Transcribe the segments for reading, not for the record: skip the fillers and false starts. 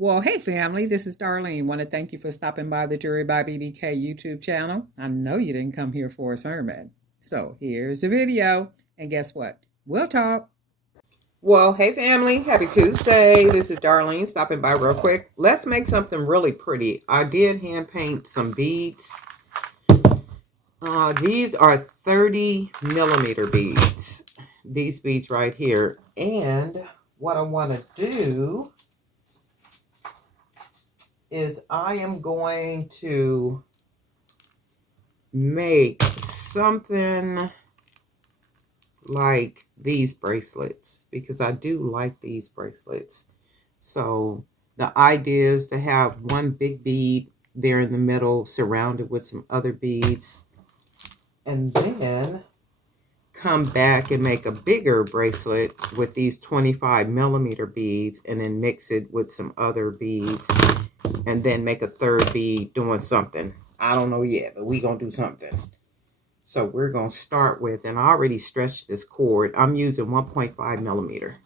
Well, hey family, this is Darlene. Want to thank you for stopping by the Jury by BDK YouTube channel. I know you didn't come here for a sermon. So here's the video. And guess what? We'll talk. Well, hey family, happy Tuesday. This is Darlene stopping by real quick. Let's make something really pretty. I did hand paint some beads. These are 30 millimeter beads. These beads right here. And what I want to do is I am going to make something like these bracelets because I do like these bracelets. So the idea is to have one big bead there in the middle surrounded with some other beads, and then come back and make a bigger bracelet with these 25 millimeter beads, and then mix it with some other beads, and then make a third bead doing something. I don't know yet, but we're going to do something. So we're going to start with, and I already stretched this cord. I'm using 1.5 millimeter.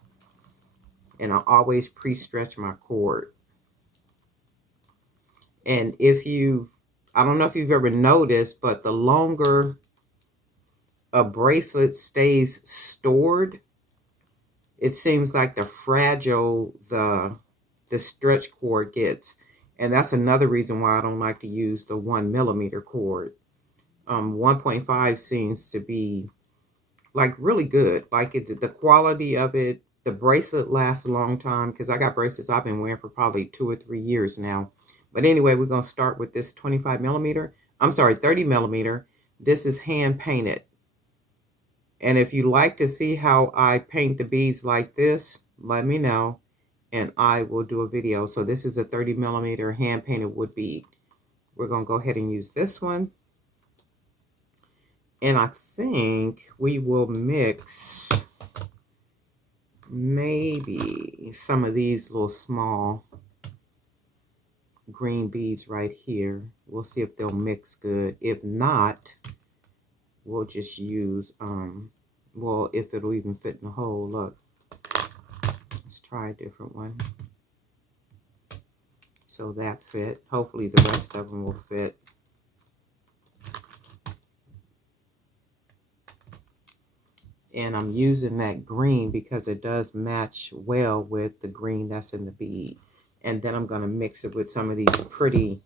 And I always pre-stretch my cord. And I don't know if you've ever noticed, but the longer a bracelet stays stored, it seems like the fragile the stretch cord gets. And that's another reason why I don't like to use the 1 millimeter cord. 1.5 seems to be like really good. Like the quality of it, the bracelet lasts a long time because I got bracelets I've been wearing for probably 2 or 3 years now. But anyway, we're going to start with this 25 millimeter. I'm sorry, 30 millimeter. This is hand painted. And if you like to see how I paint the beads like this, let me know and I will do a video. So this is a 30 millimeter hand painted wood bead. We're going to go ahead and use this one. And I think we will mix maybe some of these little small green beads right here. We'll see if they'll mix good. If not, we'll just use, well, if it'll even fit in the hole. Look, let's try a different one. So that fit. Hopefully the rest of them will fit. And I'm using that green because it does match well with the green that's in the bead. And then I'm going to mix it with some of these pretty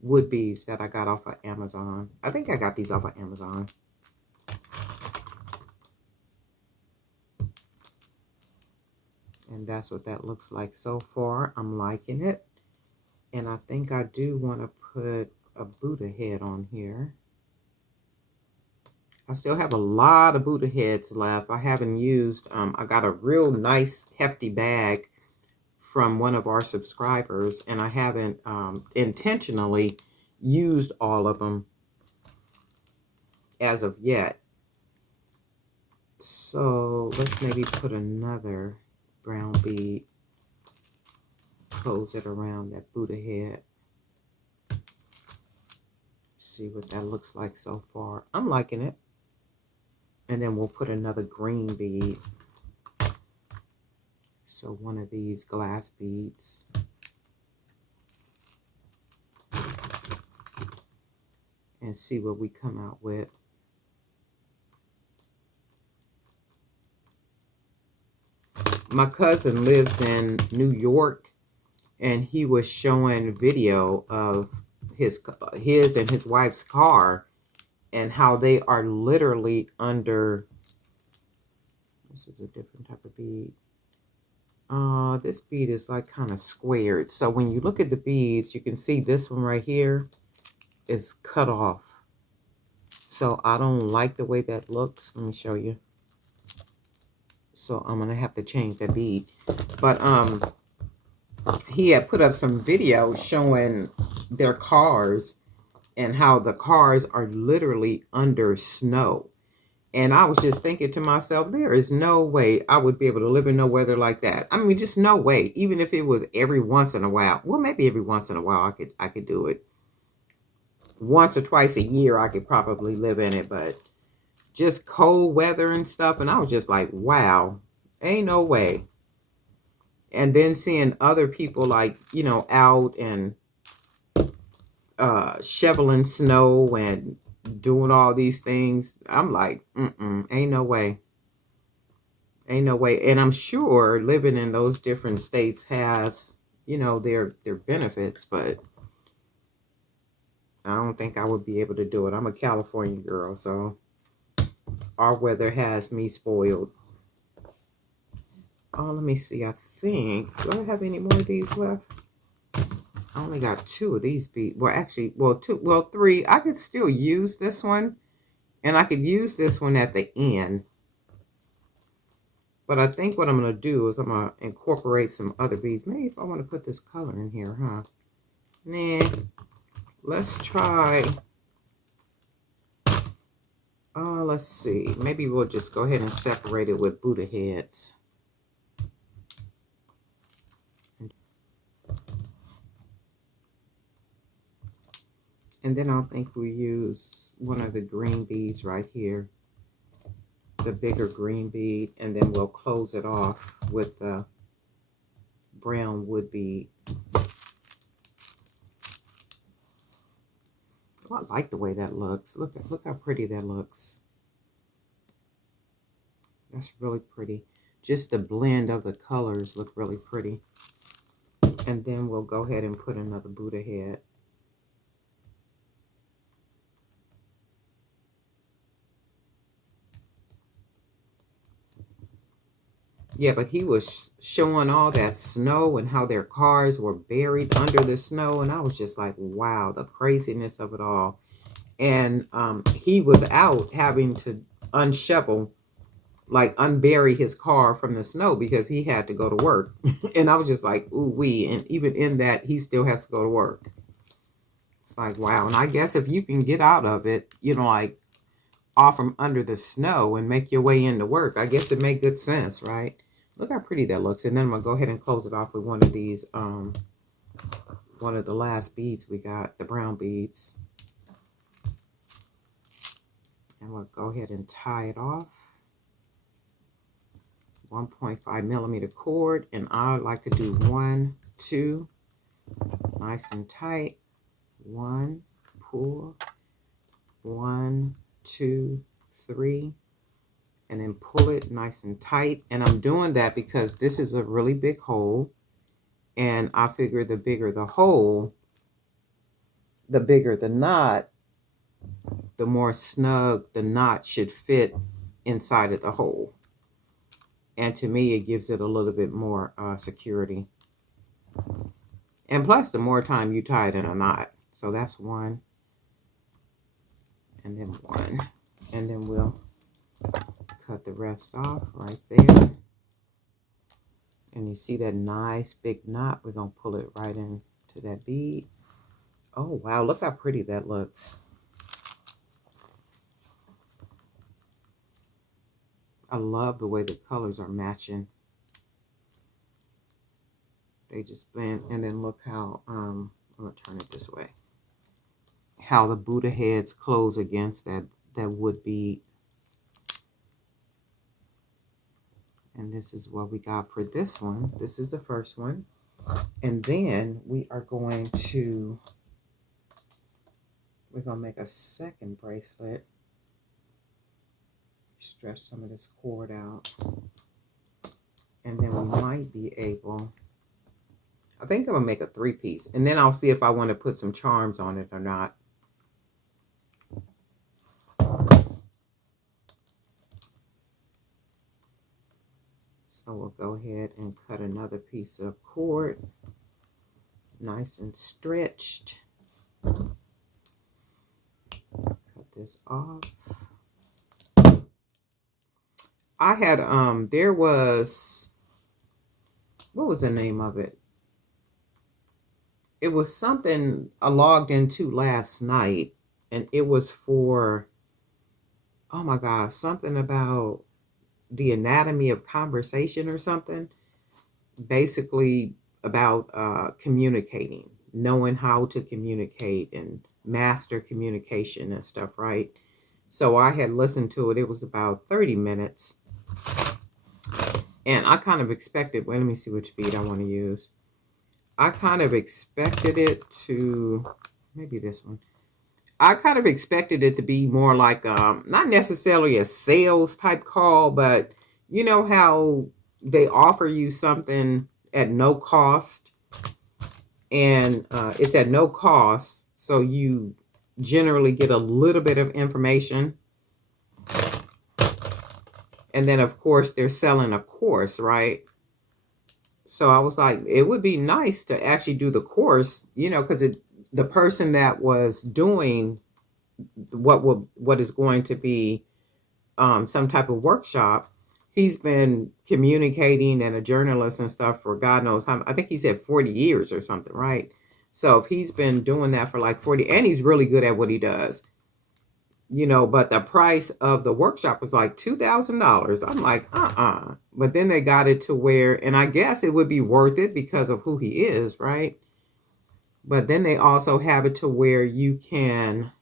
wood beads that I got off of Amazon. I think I got these off of Amazon. And that's what that looks like so far. I'm liking it. And I think I do want to put a Buddha head on here. I still have a lot of Buddha heads left. I haven't used, I got a real nice hefty bag from one of our subscribers, and I haven't intentionally used all of them as of yet. So let's maybe put another brown bead, close it around that Buddha head. See what that looks like so far. I'm liking it. And then we'll put another green bead. So one of these glass beads. And see what we come out with. My cousin lives in New York, and he was showing video of his and his wife's car and how they are literally under, this is a different type of bead. This bead is like kind of squared. So when you look at the beads, you can see this one right here is cut off. So I don't like the way that looks. Let me show you. So I'm going to have to change that bead. But he had put up some video showing their cars and how the cars are literally under snow. And I was just thinking to myself, there is no way I would be able to live in no weather like that. I mean, just no way. Even if it was every once in a while. Well, maybe every once in a while I could do it. Once or twice a year I could probably live in it, but just cold weather and stuff. And I was just like, wow, ain't no way. And then seeing other people like, you know, out and shoveling snow and doing all these things. I'm like, ain't no way. Ain't no way. And I'm sure living in those different states has, you know, their benefits, but I don't think I would be able to do it. I'm a California girl, so our weather has me spoiled. Oh, let me see. I think, do I have any more of these left? I only got 2 of these beads. Well, actually, well, 2, well, 3. I could still use this one, and I could use this one at the end. But I think what I'm going to do is I'm going to incorporate some other beads. Maybe if I want to put this color in here, huh? Nah. Let's try. Let's see. Maybe we'll just go ahead and separate it with Buddha heads. And then I'll think we'll use one of the green beads right here. The bigger green bead. And then we'll close it off with the brown wood bead. Oh, I like the way that looks. Look how pretty that looks. That's really pretty. Just the blend of the colors look really pretty. And then we'll go ahead and put another Buddha head. Yeah, but he was showing all that snow and how their cars were buried under the snow. And I was just like, wow, the craziness of it all. And he was out having to unshovel, like unbury his car from the snow because he had to go to work. And I was just like, ooh wee. And even in that, he still has to go to work. It's like, wow. And I guess if you can get out of it, you know, like off from under the snow and make your way into work, I guess it made good sense, right? Look how pretty that looks. And then I'm going to go ahead and close it off with one of these, one of the last beads we got, the brown beads. And we'll go ahead and tie it off. 1.5 millimeter cord. And I like to do 1, 2, nice and tight. 1, pull. 1, 2, 3. And then pull it nice and tight. And I'm doing that because this is a really big hole. And I figure the bigger the hole, the bigger the knot, the more snug the knot should fit inside of the hole. And to me, it gives it a little bit more security. And plus, the more time you tie it in a knot. So that's 1. And then 1. And then we'll cut the rest off right there. And you see that nice big knot? We're going to pull it right into that bead. Oh, wow. Look how pretty that looks. I love the way the colors are matching. They just blend. And then look how, I'm going to turn it this way. How the Buddha heads close against that wood bead. And this is what we got for this one. This is the first one. And then we are going to, we're going to make a second bracelet. Stretch some of this cord out. And then we might be able, I think I'm going to make a 3-piece. And then I'll see if I want to put some charms on it or not. So we'll go ahead and cut another piece of cord. Nice and stretched. Cut this off. I had, there was, what was the name of it? It was something I logged into last night, and it was for, oh my gosh, something about the anatomy of conversation or something. Basically about communicating, knowing how to communicate and master communication and stuff, right? So I had listened to it. It was about 30 minutes. And I kind of expected, wait, let me see which bead I want to use. I kind of expected it to, maybe this one. I kind of expected it to be more like, not necessarily a sales type call, but you know how they offer you something at no cost, and it's at no cost. So you generally get a little bit of information. And then, of course, they're selling a course, right? So I was like, it would be nice to actually do the course, because the person that was doing what is going to be some type of workshop, he's been communicating and a journalist and stuff for God knows how. I think he said 40 years or something, right? So if he's been doing that for like 40, and he's really good at what he does, but the price of the workshop was like $2,000. I'm like, But then they got it to where, and I guess it would be worth it because of who he is, right? But then they also have it to where you can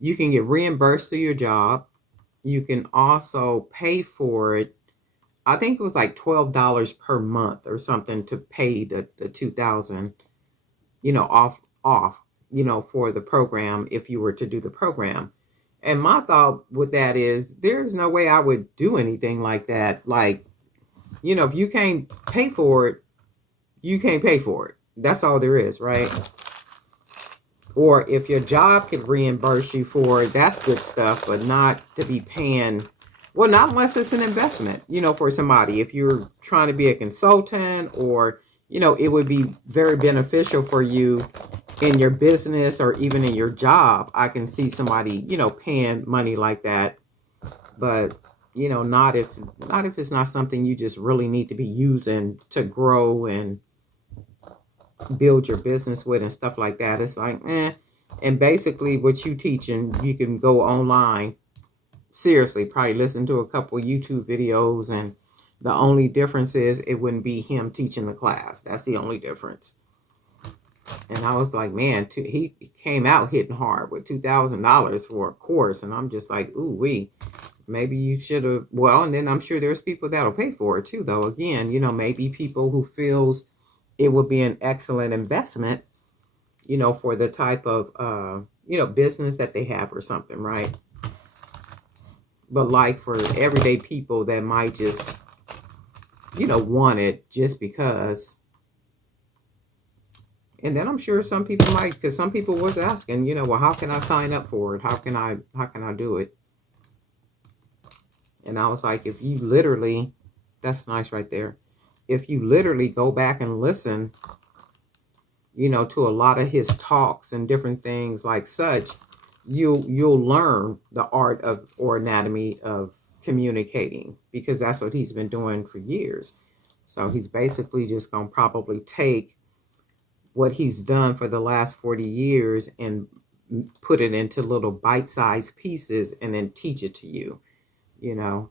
get reimbursed through your job. You can also pay for it. I think it was like $12 per month or something to pay the 2,000, off, for the program if you were to do the program. And my thought with that is there's no way I would do anything like that. Like, if you can't pay for it, you can't pay for it. That's all there is, right? Or if your job could reimburse you for it, that's good stuff, but not to be paying, well, not unless it's an investment, for somebody. If you're trying to be a consultant, or, it would be very beneficial for you in your business or even in your job. I can see somebody, paying money like that, but not if it's not something you just really need to be using to grow and build your business with and stuff like that. It's like, eh. And basically what you teaching, you can go online, seriously, probably listen to a couple YouTube videos, and the only difference is it wouldn't be him teaching the class. That's the only difference. And I was like, man, he came out hitting hard with $2,000 for a course. And I'm just like, ooh, maybe you should have. Well, and then I'm sure there's people that'll pay for it too, though. Again, maybe people who feels it would be an excellent investment, for the type of, business that they have or something, right? But like for everyday people that might just, want it just because. And then I'm sure some people might, because some people was asking, well, how can I sign up for it? How can I do it? And I was like, if you literally, that's nice right there. If you literally go back and listen, to a lot of his talks and different things like such, you'll learn the art of, or anatomy of, communicating, because that's what he's been doing for years. So he's basically just going to probably take what he's done for the last 40 years and put it into little bite-sized pieces and then teach it to you, you know,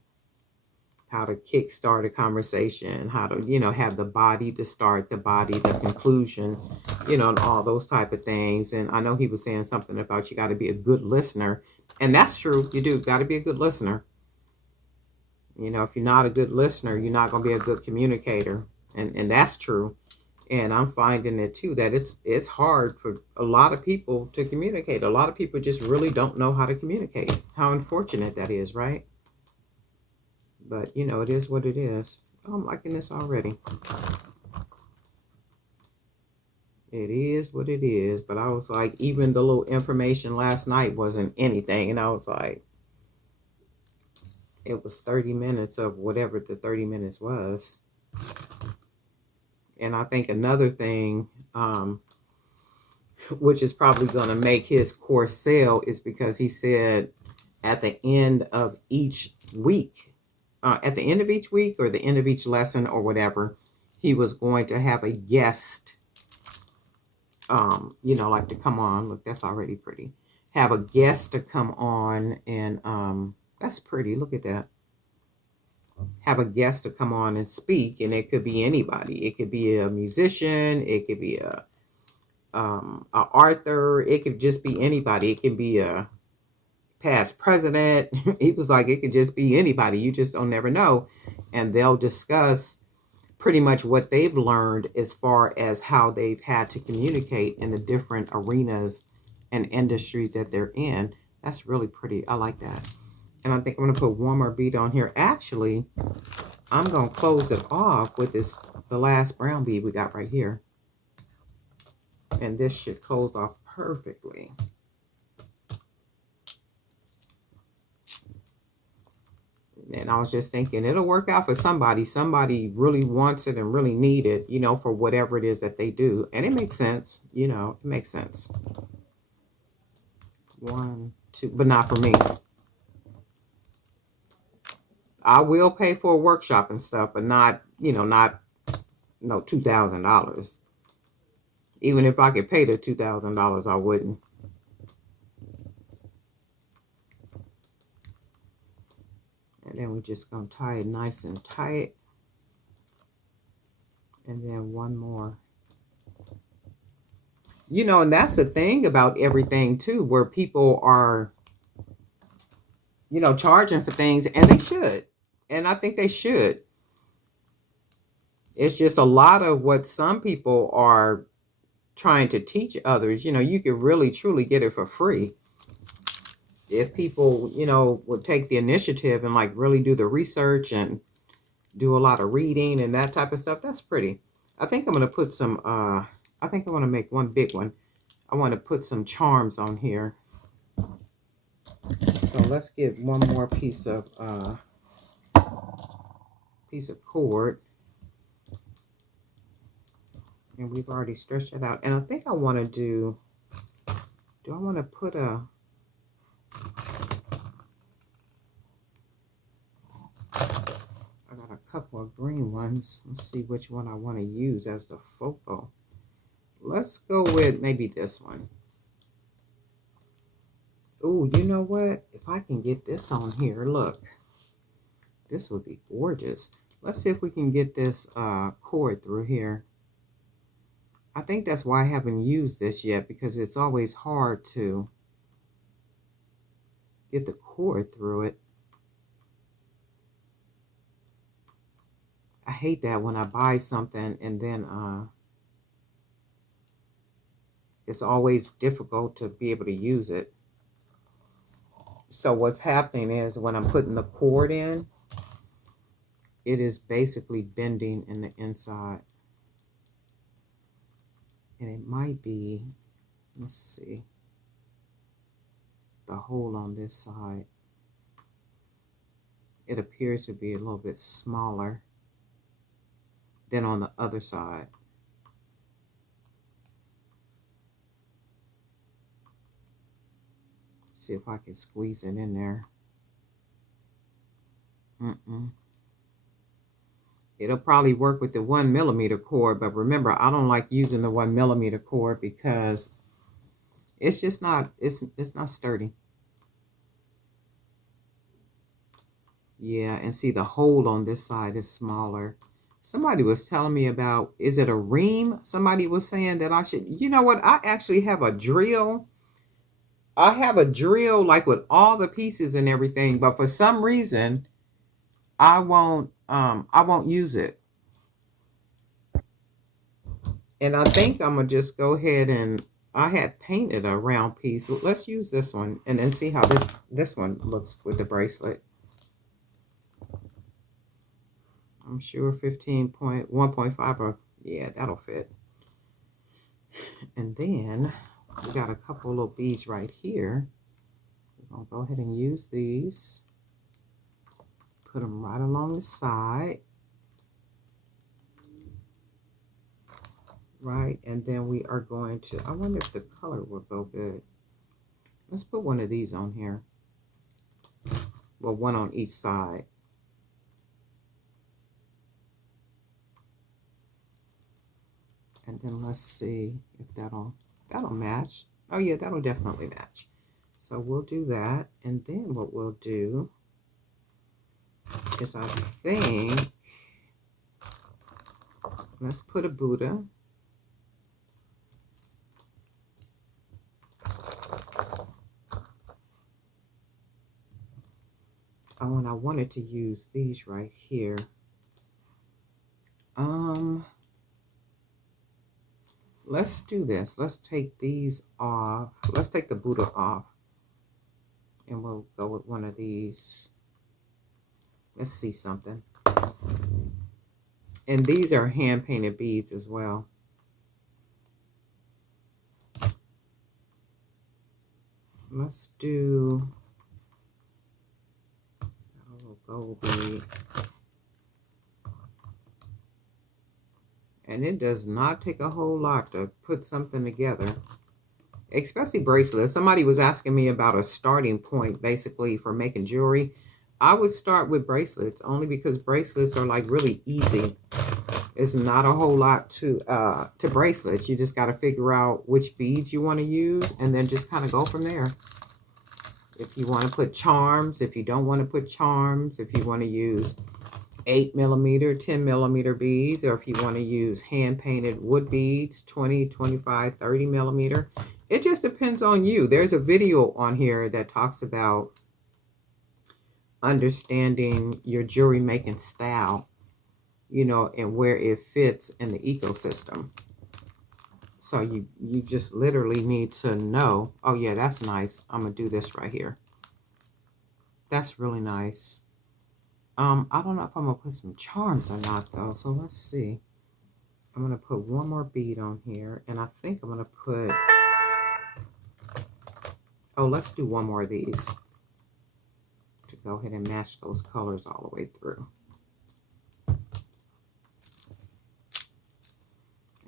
how to kickstart a conversation, how to, have the body to start, the body, the conclusion, and all those type of things. And I know he was saying something about you got to be a good listener. And that's true. You do got to be a good listener. If you're not a good listener, you're not going to be a good communicator. And that's true. And I'm finding it too, that it's hard for a lot of people to communicate. A lot of people just really don't know how to communicate. How unfortunate that is, right? But it is what it is. Oh, I'm liking this already. It is what it is. But I was like, even the little information last night wasn't anything. And I was like, it was 30 minutes of whatever the 30 minutes was. And I think another thing, which is probably going to make his course sell, is because he said at the end of each week, at the end of each week or the end of each lesson or whatever, he was going to have a guest, like to come on. Look, that's already pretty. Have a guest to come on, and that's pretty. Look at that. Have a guest to come on and speak, and it could be anybody. It could be a musician. It could be a author. It could just be anybody. It can be a past president. He was like, it could just be anybody. You just don't never know. And they'll discuss pretty much what they've learned as far as how they've had to communicate in the different arenas and industries that they're in. That's really pretty. I like that. And I think I'm going to put one more bead on here. Actually, I'm going to close it off with the last brown bead we got right here. And this should close off perfectly. And I was just thinking, it'll work out for somebody. Somebody really wants it and really need it, you know, for whatever it is that they do. And it makes sense, you know, it makes sense. 1, 2, but not for me. I will pay for a workshop and stuff, but not, you know, not, no, $2,000. Even if I could pay the $2,000, I wouldn't. And then we're just going to tie it nice and tight. And then one more. You know, and that's the thing about everything too, where people are, you know, charging for things, and they should. And I think they should. It's just a lot of what some people are trying to teach others. You know, you could really, truly get it for free. If people, you know, would take the initiative and like really do the research and do a lot of reading and that type of stuff, that's pretty. I think I'm going to put some, I think I want to make one big one. I want to put some charms on here. So let's get one more piece of cord. And we've already stretched it out. And I think I want to do I want to put I got a couple of green ones. Let's see which one I want to use as the focal. Let's go with maybe this one. Oh, you know what? If I can get this on here, look. This would be gorgeous. Let's see if we can get this cord through here. I think that's why I haven't used this yet, because it's always hard to get the cord through it. I hate that when I buy something and then it's always difficult to be able to use it. So what's happening is when I'm putting the cord in, it is basically bending in the inside. And it might be, let's see, the hole on this side. It appears to be a little bit smaller than on the other side. See if I can squeeze it in there. It'll probably work with the 1mm cord, but remember, I don't like using the 1mm cord because it's just not, it's not sturdy. Yeah, and see the hole on this side is smaller. Somebody was telling me about, is it a ream? Somebody was saying that I should, you know what? I actually have a drill. I have a drill like with all the pieces and everything, but for some reason, I won't use it. And I think I'm gonna just go ahead and, I had painted a round piece. Let's use this one and then see how this one looks with the bracelet. I'm sure 15.1.5 or yeah, that'll fit. And then we got a couple little beads right here. We're gonna go ahead and use these. Put them right along the side. Right, and then we are going to, I wonder if the color will go good. Let's put one of these on here. Well, one on each side. And then let's see if that'll match. Oh yeah, that'll definitely match. So we'll do that. And then what we'll do is, I think, let's put a Buddha. when I wanted to use these right here. Let's do this. Let's take these off. Let's take the Buddha off. And we'll go with one of these. Let's see something. And these are hand painted beads as well. Let's do a little gold bead. And it does not take a whole lot to put something together, especially bracelets. Somebody was asking me about a starting point basically for making jewelry. I would start with bracelets only because bracelets are like really easy. It's not a whole lot to bracelets. You just got to figure out which beads you want to use and then just kind of go from there. If you want to put charms, if you don't want to put charms, if you want to use 8mm, 10mm beads, or if you want to use hand painted wood beads, 20, 25, 30mm. It just depends on you. There's a video on here that talks about understanding your jewelry making style, you know, and where it fits in the ecosystem. So you just literally need to know, oh yeah, that's nice. I'm going to do this right here. That's really nice. I don't know if I'm going to put some charms or not though. So let's see. I'm going to put one more bead on here. And I think I'm going to put, oh, let's do one more of these to go ahead and match those colors all the way through.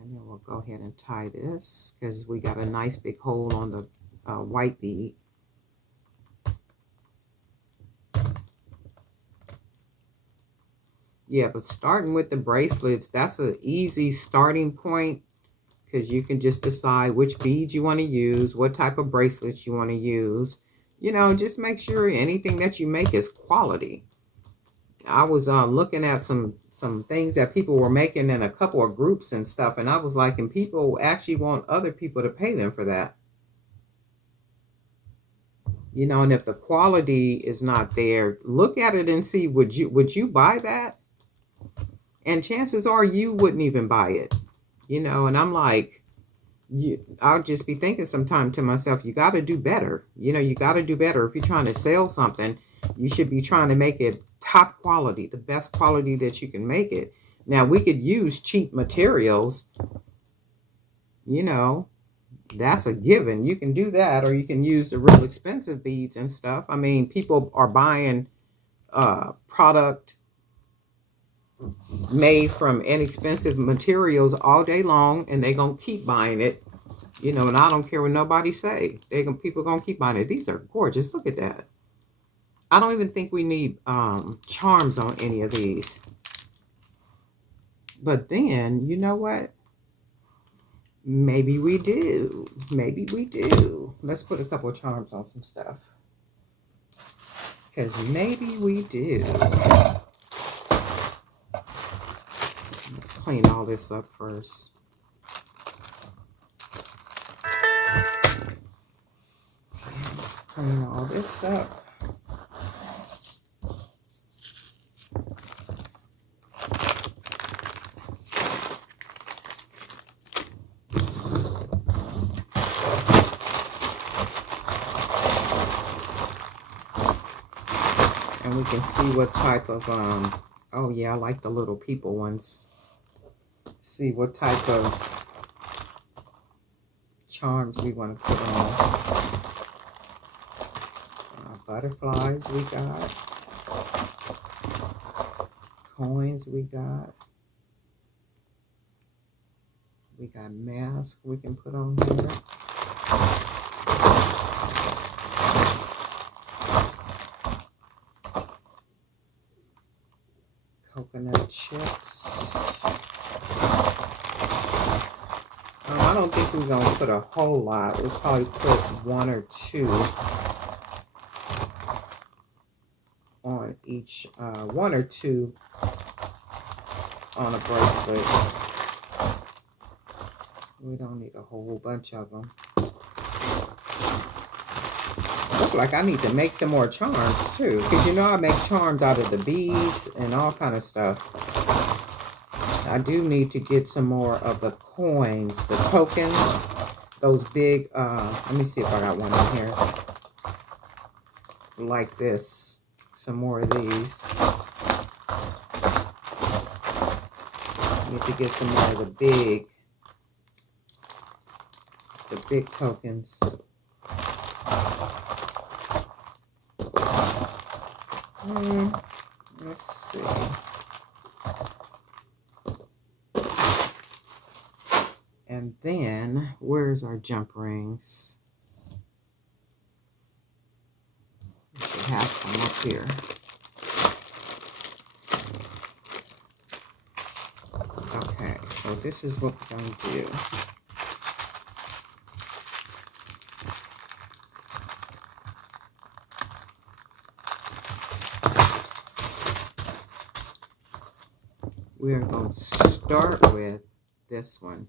And then we'll go ahead and tie this because we got a nice big hole on the white bead. Yeah, but starting with the bracelets, that's an easy starting point because you can just decide which beads you want to use, what type of bracelets you want to use. You know, just make sure anything that you make is quality. I was looking at some things that people were making in a couple of groups and stuff, and I was like, and people actually want other people to pay them for that. You know, and if the quality is not there, look at it and see, would you buy that? And chances are you wouldn't even buy it, you know. And I'm like, I'll just be thinking sometime to myself, you got to do better. You know, you got to do better. If you're trying to sell something, you should be trying to make it top quality, the best quality that you can make it. Now, we could use cheap materials, you know, that's a given. You can do that, or you can use the real expensive beads and stuff. I mean, people are buying product made from inexpensive materials all day long, and they're gonna keep buying it, you know. And I don't care what nobody say, people gonna keep buying it. These are gorgeous. Look at that. I don't even think we need charms on any of these. But then, you know what, maybe we do. Maybe we do. Let's put a couple of charms on some stuff, because maybe we do. Let's clean all this up first. And let's clean all this up. And we can see what type of, oh yeah, I like the little people ones. See what type of charms we want to put on. Butterflies we got. Coins we got. We got masks we can put on here. Coconut chips. I don't think we're going to put a whole lot. We'll probably put one or two on each, one or two on a bracelet. We don't need a whole bunch of them. Look feel like I need to make some more charms too. Because you know I make charms out of the beads and all kind of stuff. I do need to get some more of the coins, the tokens. Those big, let me see if I got one in here. Like this. Some more of these. I need to get some more of the big tokens. Let's see. And then, where's our jump rings? We should have some up here. Okay, so this is what we're going to do. We're going to start with this one.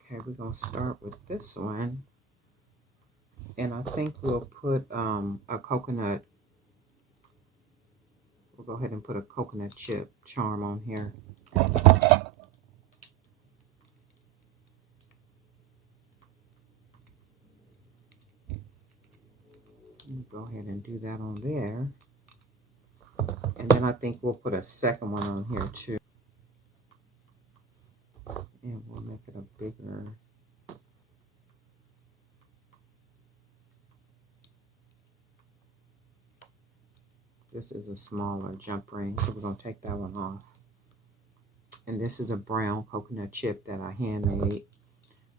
Okay, we're going to start with this one. And I think we'll put a coconut. We'll go ahead and put a coconut chip charm on here. Go ahead and do that on there. And then I think we'll put a second one on here too. And we'll make it a bigger. This is a smaller jump ring, so we're going to take that one off. And this is a brown coconut chip that I handmade.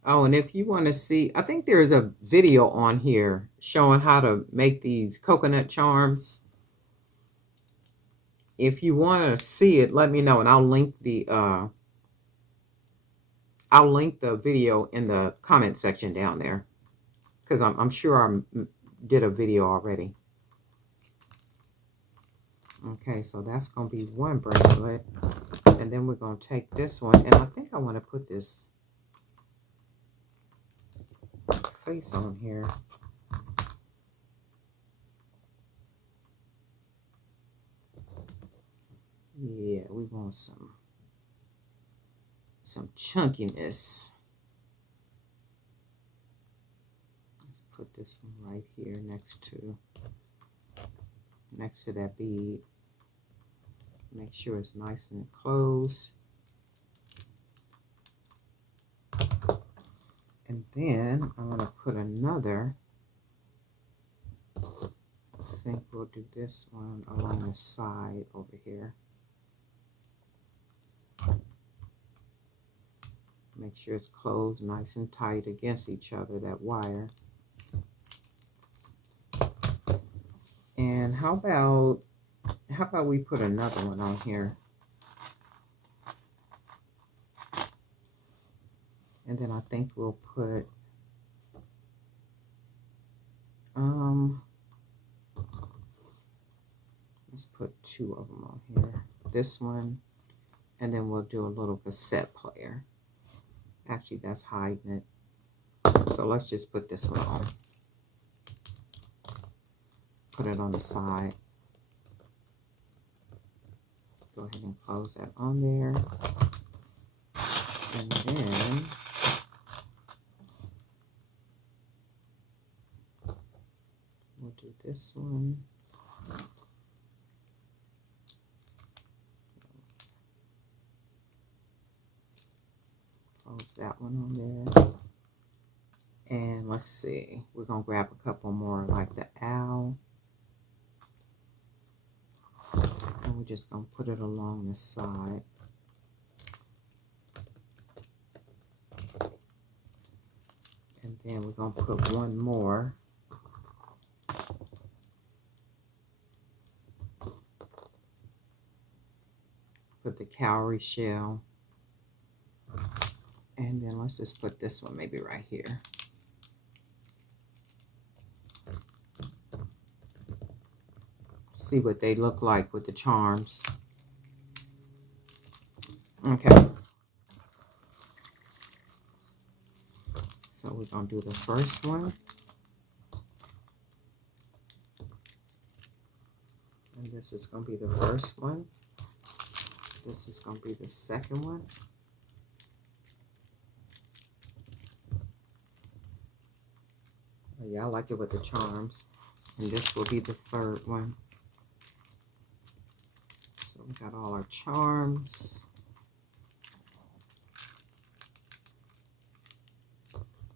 Oh, and if you want to see, I think there's a video on here showing how to make these coconut charms. If you want to see it, let me know, and I'll link the video in the comment section down there, because I'm sure I did a video already. Okay, so that's going to be one bracelet, and then we're going to take this one, and I think I want to put this face on here. Yeah, we want some chunkiness. Let's put this one right here next to that bead. Make sure it's nice and closed. And then I'm going to put another. I think we'll do this one along the side over here. Make sure it's closed nice and tight against each other, that wire. And how about we put another one on here? And then I think we'll put let's put two of them on here. This one, and then we'll do a little cassette player. Actually, that's hiding it. So let's just put this one on. Put it on the side. Go ahead and close that on there. And then we'll do this one. Close that one on there. And let's see. We're going to grab a couple more like the owl. And we're just going to put it along the side. And then we're going to put one more. Put the cowrie shell. And then let's just put this one maybe right here. see what they look like with the charms. Okay. So we're going to do the first one. And this is going to be the first one. This is going to be the second one. Oh, yeah, I like it with the charms. And this will be the third one. So we got all our charms.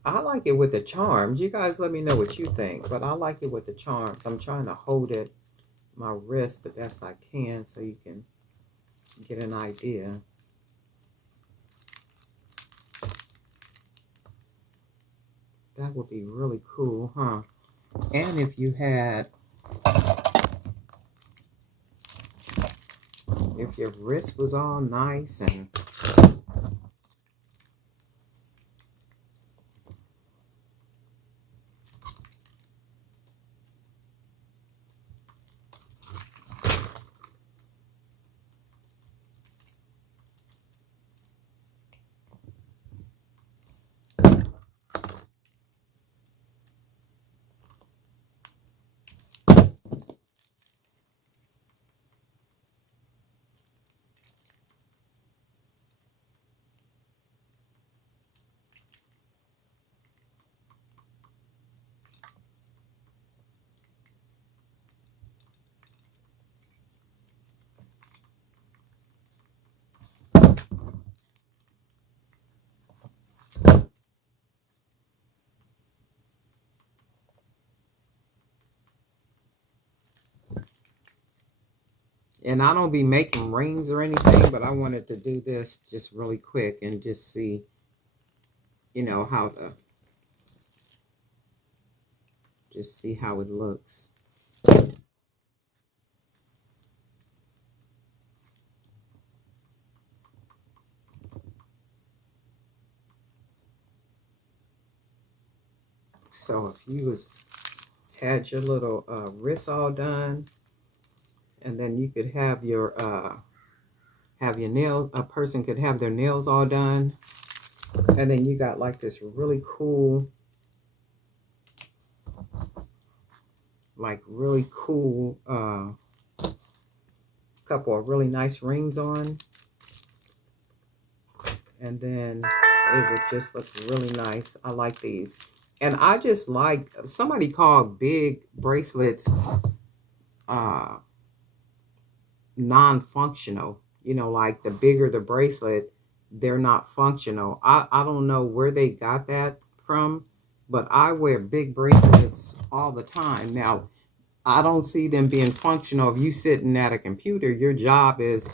I like it with the charms. You guys let me know what you think. But I like it with the charms. I'm trying to hold it, my wrist, the best I can so you can get an idea. That would be really cool, huh? And if you had, if your wrist was all nice and I don't be making rings or anything, but I wanted to do this just really quick and just see, you know, how the, just see how it looks. So if you had your little wrist all done, and then you could have your nails, a person could have their nails all done, and then you got like this really cool, couple of really nice rings on, and then it would just look really nice. I like these. And I just like, somebody called big bracelets non-functional. You know, like the bigger the bracelet, they're not functional. I don't know where they got that from, but I wear big bracelets all the time. Now, I don't see them being functional. If you sitting at a computer, your job is,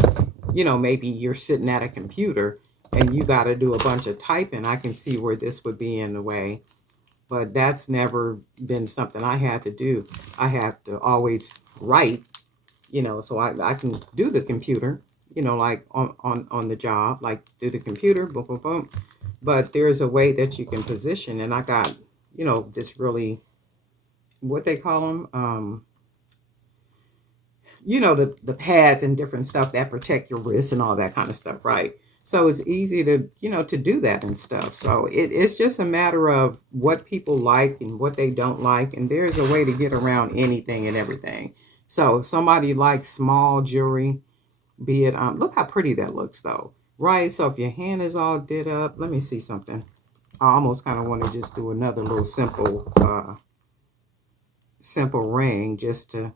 you know, maybe you're sitting at a computer and you got to do a bunch of typing. I can see where this would be in the way, but that's never been something I had to do. I have to always write, you know, so I can do the computer, you know, like on the job, like do the computer, boom, boom, boom. But there's a way that you can position, and I got, you know, this really, what they call them, you know, the pads and different stuff that protect your wrists and all that kind of stuff, right? So it's easy to, you know, to do that and stuff. So it's just a matter of what people like and what they don't like. And there's a way to get around anything and everything. So if somebody likes small jewelry, be it, look how pretty that looks though, right? So if your hand is all did up, let me see something. I almost kind of want to just do another little simple ring just to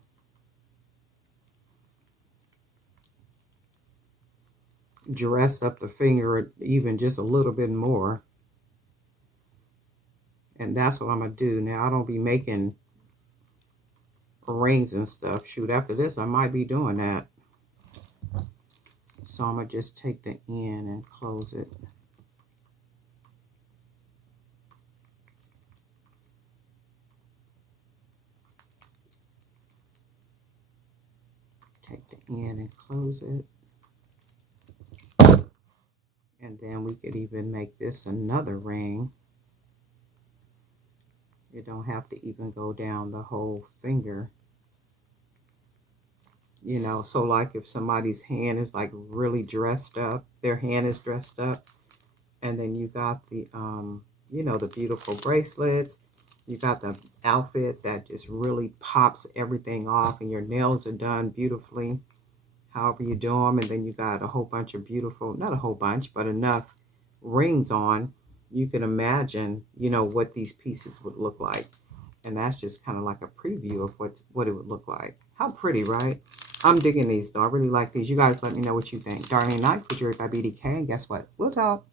dress up the finger even just a little bit more. And that's what I'm going to do. Now, I don't be making rings and stuff. Shoot, after this, I might be doing that. So I'm going to just take the end and close it. Take the end and close it. And then we could even make this another ring. You don't have to even go down the whole finger. You know, so like if somebody's hand is like really dressed up, their hand is dressed up, and then you got the you know, the beautiful bracelets, you got the outfit that just really pops everything off, and your nails are done beautifully, however you do them, and then you got a whole bunch of beautiful, not a whole bunch, but enough rings on, you can imagine, you know, what these pieces would look like. And that's just kind of like a preview of what it would look like. How pretty, right? I'm digging these though. I really like these. You guys let me know what you think. Darling Night for Jewelry by BDK. And guess what? We'll talk.